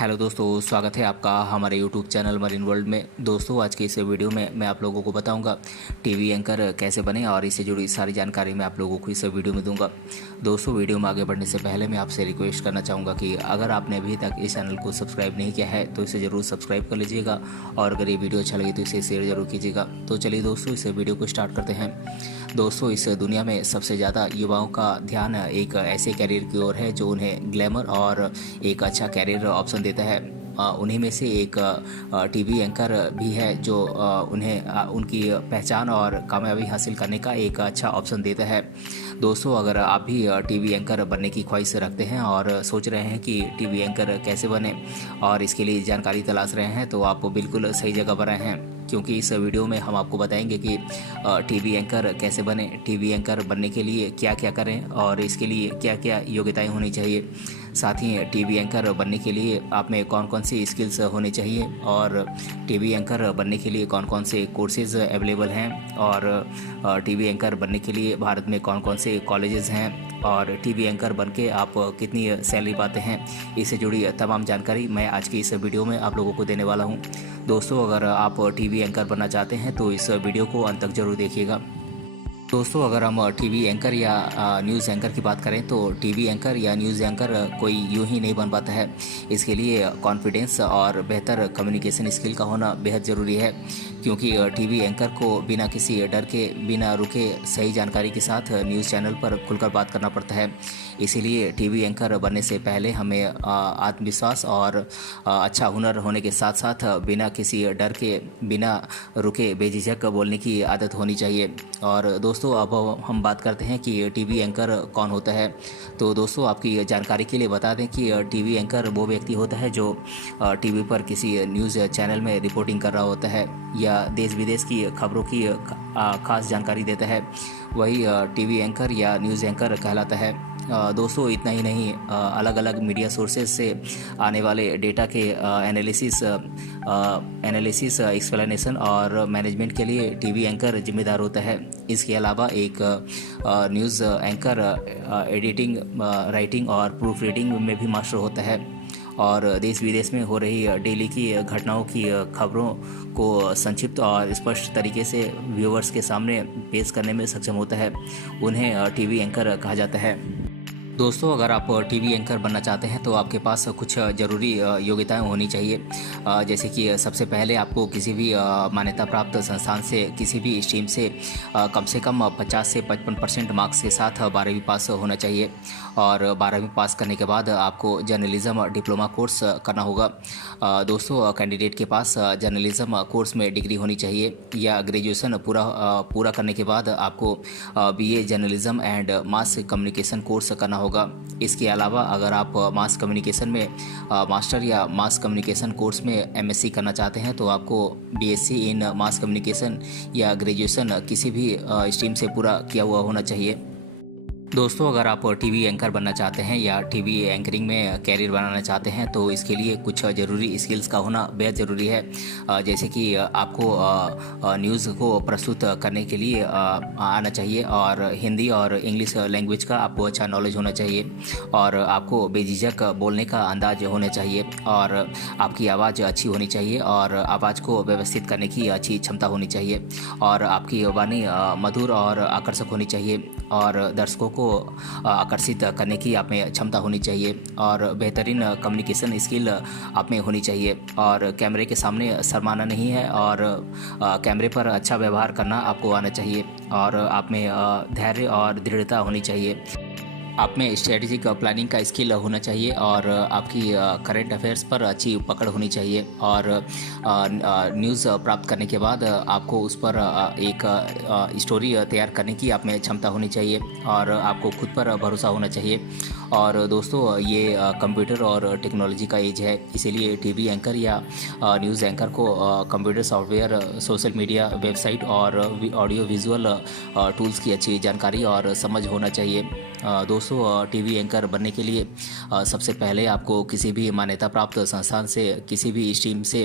Hello दोस्तों, स्वागत है आपका हमारे यूट्यूब चैनल मरीन वर्ल्ड में। दोस्तों, आज के इस वीडियो में मैं आप लोगों को बताऊंगा टीवी एंकर कैसे बने और इससे जुड़ी सारी जानकारी मैं आप लोगों को इस वीडियो में दूंगा। दोस्तों, वीडियो में आगे बढ़ने से पहले मैं आपसे रिक्वेस्ट करना चाहूँगा कि अगर आपने अभी तक इस चैनल को सब्सक्राइब नहीं किया है तो इसे ज़रूर सब्सक्राइब कर लीजिएगा और अगर ये वीडियो अच्छा लगे तो इसे शेयर ज़रूर कीजिएगा। तो चलिए दोस्तों, इस वीडियो को स्टार्ट करते हैं। दोस्तों, इस दुनिया में सबसे ज़्यादा युवाओं का ध्यान एक ऐसे कैरियर की ओर है जो उन्हें ग्लैमर और एक अच्छा कैरियर ऑप्शन देता है। उन्हीं में से एक टीवी एंकर भी है जो उन्हें उनकी पहचान और कामयाबी हासिल करने का एक अच्छा ऑप्शन देता है। दोस्तों, अगर आप भी टीवी एंकर बनने की ख्वाहिश रखते हैं और सोच रहे हैं कि टीवी एंकर कैसे बने और इसके लिए जानकारी तलाश रहे हैं तो आप बिल्कुल सही जगह पर आए हैं, क्योंकि इस वीडियो में हम आपको बताएंगे कि टीवी एंकर कैसे बने, टीवी एंकर बनने के लिए क्या क्या करें और इसके लिए क्या क्या योग्यताएं होनी चाहिए। साथ ही टीवी एंकर बनने के लिए आप में कौन कौन सी स्किल्स होनी चाहिए और टीवी एंकर बनने के लिए कौन कौन से कोर्सेज अवेलेबल हैं और टीवी एंकर बनने के लिए भारत में कौन कौन से कॉलेजेस हैं और टीवी एंकर बन के आप कितनी सैलरी पाते हैं, इससे जुड़ी तमाम जानकारी मैं आज की इस वीडियो में आप लोगों को देने वाला हूं। दोस्तों, अगर आप टीवी एंकर बनना चाहते हैं तो इस वीडियो को अंत तक जरूर देखिएगा। दोस्तों, अगर हम टीवी एंकर या न्यूज़ एंकर की बात करें तो टीवी एंकर या न्यूज़ एंकर कोई यूं ही नहीं बन पाता है। इसके लिए कॉन्फिडेंस और बेहतर कम्युनिकेशन स्किल का होना बेहद ज़रूरी है, क्योंकि टीवी एंकर को बिना किसी डर के, बिना रुके सही जानकारी के साथ न्यूज़ चैनल पर खुलकर बात करना पड़ता है। इसीलिए टीवी एंकर बनने से पहले हमें आत्मविश्वास और अच्छा हुनर होने के साथ साथ बिना किसी डर के, बिना रुके बेझिझक बोलने की आदत होनी चाहिए। और दोस्तों, अब हम बात करते हैं कि टीवी एंकर कौन होता है। तो दोस्तों, आपकी जानकारी के लिए बता दें कि टीवी एंकर वो व्यक्ति होता है जो टीवी पर किसी न्यूज़ चैनल में रिपोर्टिंग कर रहा होता है या देश विदेश की खबरों की खास जानकारी देता है, वही टीवी एंकर या न्यूज़ एंकर कहलाता है। दोस्तों, इतना ही नहीं, अलग अलग मीडिया सोर्सेज से आने वाले डेटा के एनालिसिस, एक्सप्लेनेशन और मैनेजमेंट के लिए टीवी एंकर जिम्मेदार होता है। इसके अलावा एक न्यूज़ एंकर एडिटिंग, राइटिंग और प्रूफ रीडिंग में भी मास्टर होता है और देश विदेश में हो रही डेली की घटनाओं की खबरों को संक्षिप्त और स्पष्ट तरीके से व्यूअर्स के सामने पेश करने में सक्षम होता है। उन्हें टीवी एंकर कहा जाता है। दोस्तों, अगर आप टीवी एंकर बनना चाहते हैं तो आपके पास कुछ ज़रूरी योग्यताएं होनी चाहिए, जैसे कि सबसे पहले आपको किसी भी मान्यता प्राप्त संस्थान से, किसी भी स्ट्रीम से कम 50 से 55% मार्क्स के साथ 12वीं पास होना चाहिए और 12वीं पास करने के बाद आपको जर्नलिज्म डिप्लोमा कोर्स करना होगा। दोस्तों, कैंडिडेट के पास जर्नलिज्म कोर्स में डिग्री होनी चाहिए या ग्रेजुएशन पूरा करने के बाद आपको BA journalism and mass communication course करना होगा। इसके अलावा अगर आप मास कम्युनिकेशन में मास्टर या मास कम्युनिकेशन कोर्स में MSc करना चाहते हैं तो आपको BSc इन मास कम्युनिकेशन या ग्रेजुएशन किसी भी स्ट्रीम से पूरा किया हुआ होना चाहिए। दोस्तों, अगर आप टीवी एंकर बनना चाहते हैं या टीवी एंकरिंग में कैरियर बनाना चाहते हैं तो इसके लिए कुछ ज़रूरी स्किल्स का होना बेहद ज़रूरी है, जैसे कि आपको न्यूज़ को प्रस्तुत करने के लिए आना चाहिए और हिंदी और इंग्लिश लैंग्वेज का आपको अच्छा नॉलेज होना चाहिए और आपको बेझिझक बोलने का अंदाज होना चाहिए और आपकी आवाज़ अच्छी होनी चाहिए और आवाज़ को व्यवस्थित करने की अच्छी क्षमता होनी चाहिए और आपकी वाणी मधुर और आकर्षक होनी चाहिए और दर्शकों को आकर्षित करने की आप में क्षमता होनी चाहिए और बेहतरीन कम्युनिकेशन स्किल आप में होनी चाहिए और कैमरे के सामने शर्माना नहीं है और कैमरे पर अच्छा व्यवहार करना आपको आना चाहिए और आप में धैर्य और दृढ़ता होनी चाहिए। आप में स्ट्रेटेजिक प्लानिंग का स्किल होना चाहिए और आपकी करंट अफेयर्स पर अच्छी पकड़ होनी चाहिए और न्यूज़ प्राप्त करने के बाद आपको उस पर एक स्टोरी तैयार करने की आप में क्षमता होनी चाहिए और आपको खुद पर भरोसा होना चाहिए। और दोस्तों, ये कंप्यूटर और टेक्नोलॉजी का एज है, इसीलिए टीवी एंकर या न्यूज़ एंकर को computer software, social media, website और ऑडियो विजुअल टूल्स की अच्छी जानकारी और समझ होना चाहिए। दोस्तों, टीवी एंकर बनने के लिए सबसे पहले आपको किसी भी मान्यता प्राप्त संस्थान से किसी भी स्ट्रीम से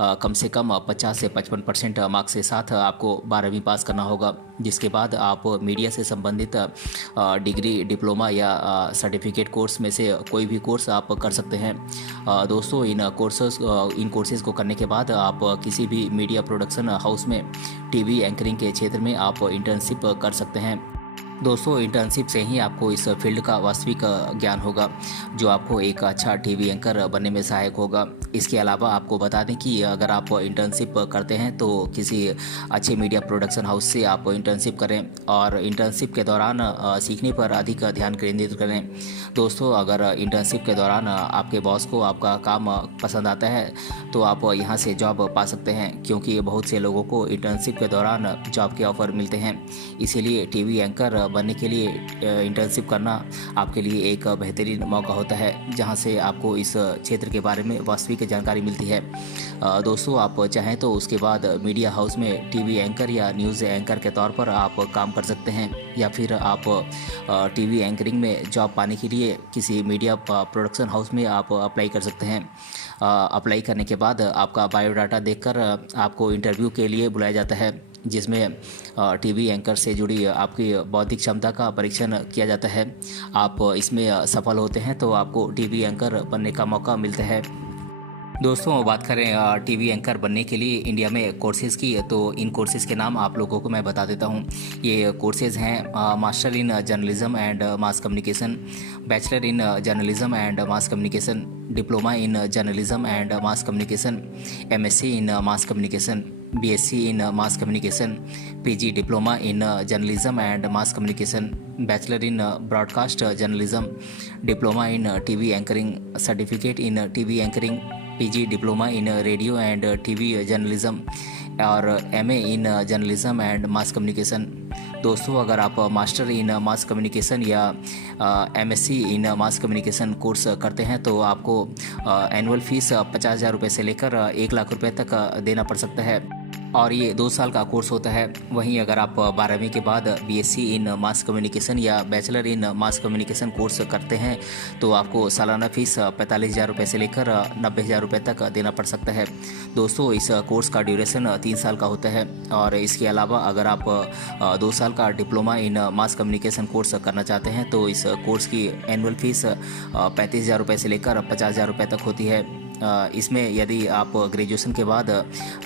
कम 50 से 55% मार्क्स के साथ आपको 12वीं पास करना होगा। जिसके बाद आप मीडिया से संबंधित डिग्री, डिप्लोमा या सर्टिफिकेट कोर्स में से कोई भी कोर्स आप कर सकते हैं। दोस्तों, इन कोर्सेज़ को करने के बाद आप किसी भी मीडिया प्रोडक्शन हाउस में टीवी एंकरिंग के क्षेत्र में आप इंटर्नशिप कर सकते हैं। दोस्तों, इंटर्नशिप से ही आपको इस फील्ड का वास्तविक ज्ञान होगा, जो आपको एक अच्छा टीवी एंकर बनने में सहायक होगा। इसके अलावा आपको बता दें कि अगर आप इंटर्नशिप करते हैं तो किसी अच्छे मीडिया प्रोडक्शन हाउस से आप इंटर्नशिप करें और इंटर्नशिप के दौरान सीखने पर अधिक ध्यान केंद्रित करें। दोस्तों, अगर इंटर्नशिप के दौरान आपके बॉस को आपका काम पसंद आता है तो आप यहाँ से जॉब पा सकते हैं, क्योंकि बहुत से लोगों को इंटर्नशिप के दौरान जॉब के ऑफ़र मिलते हैं। इसीलिए टीवी एंकर बनने के लिए इंटर्नशिप करना आपके लिए एक बेहतरीन मौका होता है, जहां से आपको इस क्षेत्र के बारे में वास्तविक जानकारी मिलती है। दोस्तों, आप चाहें तो उसके बाद मीडिया हाउस में टीवी एंकर या न्यूज़ एंकर के तौर पर आप काम कर सकते हैं, या फिर आप टीवी एंकरिंग में जॉब पाने के लिए किसी मीडिया प्रोडक्शन हाउस में आप अप्लाई कर सकते हैं। अप्लाई करने के बाद आपका बायोडाटा देखकर आपको इंटरव्यू के लिए बुलाया जाता है, जिसमें टीवी एंकर से जुड़ी आपकी बौद्धिक क्षमता का परीक्षण किया जाता है। आप इसमें सफल होते हैं तो आपको टीवी एंकर बनने का मौका मिलता है। दोस्तों, बात करें टीवी एंकर बनने के लिए इंडिया में कोर्सेज़ की, तो इन कोर्सेज़ के नाम आप लोगों को मैं बता देता हूँ। ये कोर्सेज़ हैं master in journalism and mass communication, bachelor in journalism and mass communication, diploma in journalism and mass communication, MSc in mass communication, BSc in mass communication, PG diploma in journalism and mass communication, bachelor in broadcast journalism, diploma in TV anchoring, certificate in TV anchoring, PG diploma in radio and TV journalism और MA in journalism and mass communication. दोस्तों, अगर आप master in mass communication या MSc in mass communication course करते हैं तो आपको annual fees 50,000 रुपये से लेकर 1,00,000 रुपये तक देना पड़ सकता है, और ये 2 साल का कोर्स होता है। वहीं अगर आप 12वीं के बाद बीएससी इन मास कम्युनिकेशन या bachelor in mass communication course करते हैं तो आपको सालाना फीस 45,000 रुपये से लेकर 90,000 रुपये तक देना पड़ सकता है। दोस्तों, इस कोर्स का ड्यूरेशन 3 साल का होता है, और इसके अलावा अगर आप 2 साल का diploma in mass communication course करना चाहते हैं तो इस कोर्स की एनुअल फीस 35,000 रुपये से लेकर 50,000 रुपये तक होती है। इसमें यदि आप ग्रेजुएशन के बाद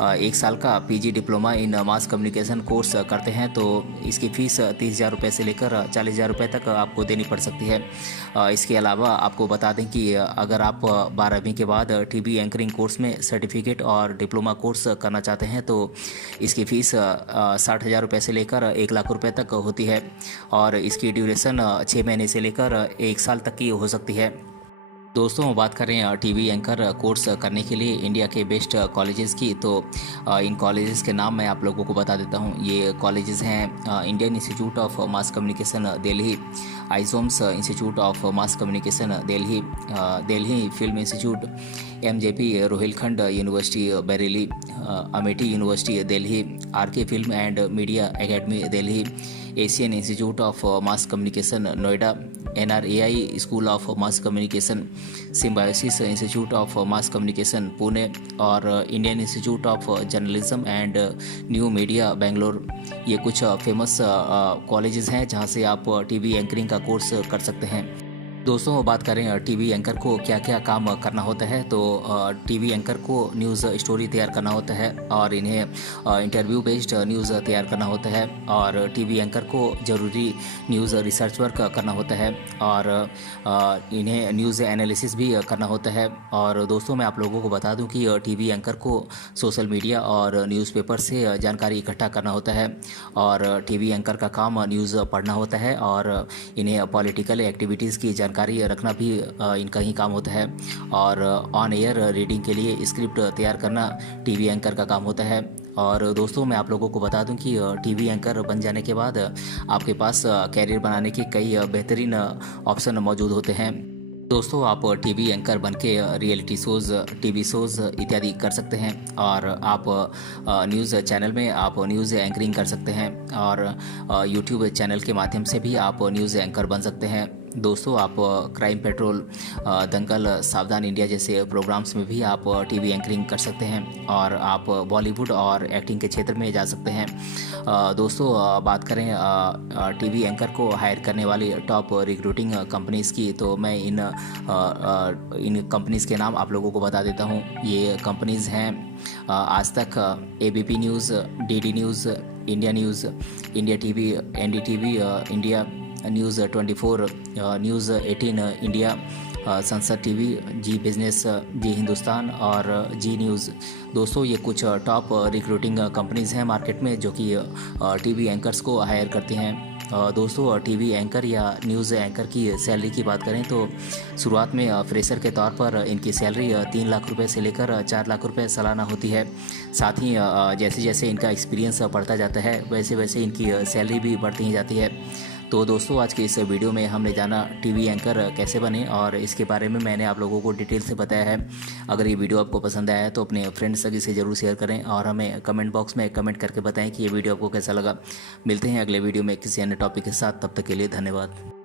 1 साल का पीजी डिप्लोमा इन मास कम्युनिकेशन कोर्स करते हैं तो इसकी फ़ीस 30,000 रुपये से लेकर 40,000 रुपये तक आपको देनी पड़ सकती है। इसके अलावा आपको बता दें कि अगर आप 12वीं के बाद टीवी एंकरिंग कोर्स में सर्टिफिकेट और डिप्लोमा कोर्स करना चाहते हैं तो इसकी फ़ीस 60,000 रुपये से लेकर 1,00,000 रुपये तक होती है, और इसकी ड्यूरेशन 6 महीने से लेकर 1 साल तक की हो सकती है। दोस्तों, बात करें टीवी एंकर कोर्स करने के लिए इंडिया के बेस्ट कॉलेजेस की, तो इन कॉलेजेस के नाम मैं आप लोगों को बता देता हूँ। ये कॉलेजेस हैं Indian institute of mass communication Delhi, आइजोम्स institute of mass communication Delhi, Delhi film institute, MJP Rohilkhand university Bareilly, Amethi university Delhi, RK film and media academy Delhi, Asian institute of mass communication Noida, NRAI school of mass communication, Symbiosis institute of mass communication Pune, और Indian institute of journalism and new media Bangalore. ये कुछ famous colleges हैं जहां से आप TV anchoring का course कर सकते हैं। दोस्तों, बात करें टीवी एंकर को क्या क्या काम करना होता है, तो टीवी एंकर को न्यूज़ स्टोरी तैयार करना होता है और इन्हें इंटरव्यू बेस्ड न्यूज़ तैयार करना होता है, और टीवी एंकर को ज़रूरी न्यूज़ रिसर्च वर्क करना होता है, और इन्हें न्यूज़ एनालिसिस भी करना होता है। और दोस्तों, मैं आप लोगों को बता दूं कि टीवी एंकर को सोशल मीडिया और न्यूज़पेपर से जानकारी इकट्ठा करना होता है, और टीवी एंकर का काम न्यूज़ पढ़ना होता है, और इन्हें पॉलिटिकल एक्टिविटीज़ की जानकारी रखना भी इनका ही काम होता है, और ऑन एयर रीडिंग के लिए स्क्रिप्ट तैयार करना टीवी एंकर का काम होता है। और दोस्तों, मैं आप लोगों को बता दूं कि टीवी एंकर बन जाने के बाद आपके पास कैरियर बनाने के कई बेहतरीन ऑप्शन मौजूद होते हैं। दोस्तों, आप टीवी एंकर बनके रियलिटी शोज़, टीवी शोज़ इत्यादि कर सकते हैं, और आप न्यूज़ चैनल में आप न्यूज़ एंकरिंग कर सकते हैं। और यूट्यूब चैनल के माध्यम से भी आप न्यूज़ एंकर बन सकते हैं। दोस्तों, आप क्राइम पेट्रोल, दंगल, सावधान इंडिया जैसे प्रोग्राम्स में भी आप टीवी एंकरिंग कर सकते हैं और आप बॉलीवुड और एक्टिंग के क्षेत्र में जा सकते हैं। दोस्तों, बात करें टीवी एंकर को हायर करने वाली टॉप रिक्रूटिंग कंपनीज़ की, तो मैं इन कंपनीज़ के नाम आप लोगों को बता देता हूँ। ये कंपनीज़ हैं आज तक, ABP news, DD news, India news, India TV, NDTV India, news 24, news 18 India, संसद टीवी, जी बिज़नेस, जी हिंदुस्तान और जी न्यूज़। दोस्तों, ये कुछ टॉप रिक्रूटिंग कंपनीज़ हैं मार्केट में जो कि टीवी एंकर्स को हायर करते हैं। दोस्तों, टीवी एंकर या न्यूज़ एंकर की सैलरी की बात करें तो शुरुआत में फ्रेशर के तौर पर इनकी सैलरी 3 लाख रुपए से लेकर 4 लाख रुपए सालाना होती है। साथ ही जैसे जैसे इनका एक्सपीरियंस बढ़ता जाता है वैसे वैसे इनकी सैलरी भी बढ़ती ही जाती है। तो दोस्तों, आज के इस वीडियो में हमने जाना टीवी एंकर कैसे बने और इसके बारे में मैंने आप लोगों को डिटेल से बताया है। अगर ये वीडियो आपको पसंद आया है तो अपने फ्रेंड्स सभी से ज़रूर शेयर करें और हमें कमेंट बॉक्स में कमेंट करके बताएं कि ये वीडियो आपको कैसा लगा। मिलते हैं अगले वीडियो में किसी अन्य टॉपिक के साथ, तब तक के लिए धन्यवाद।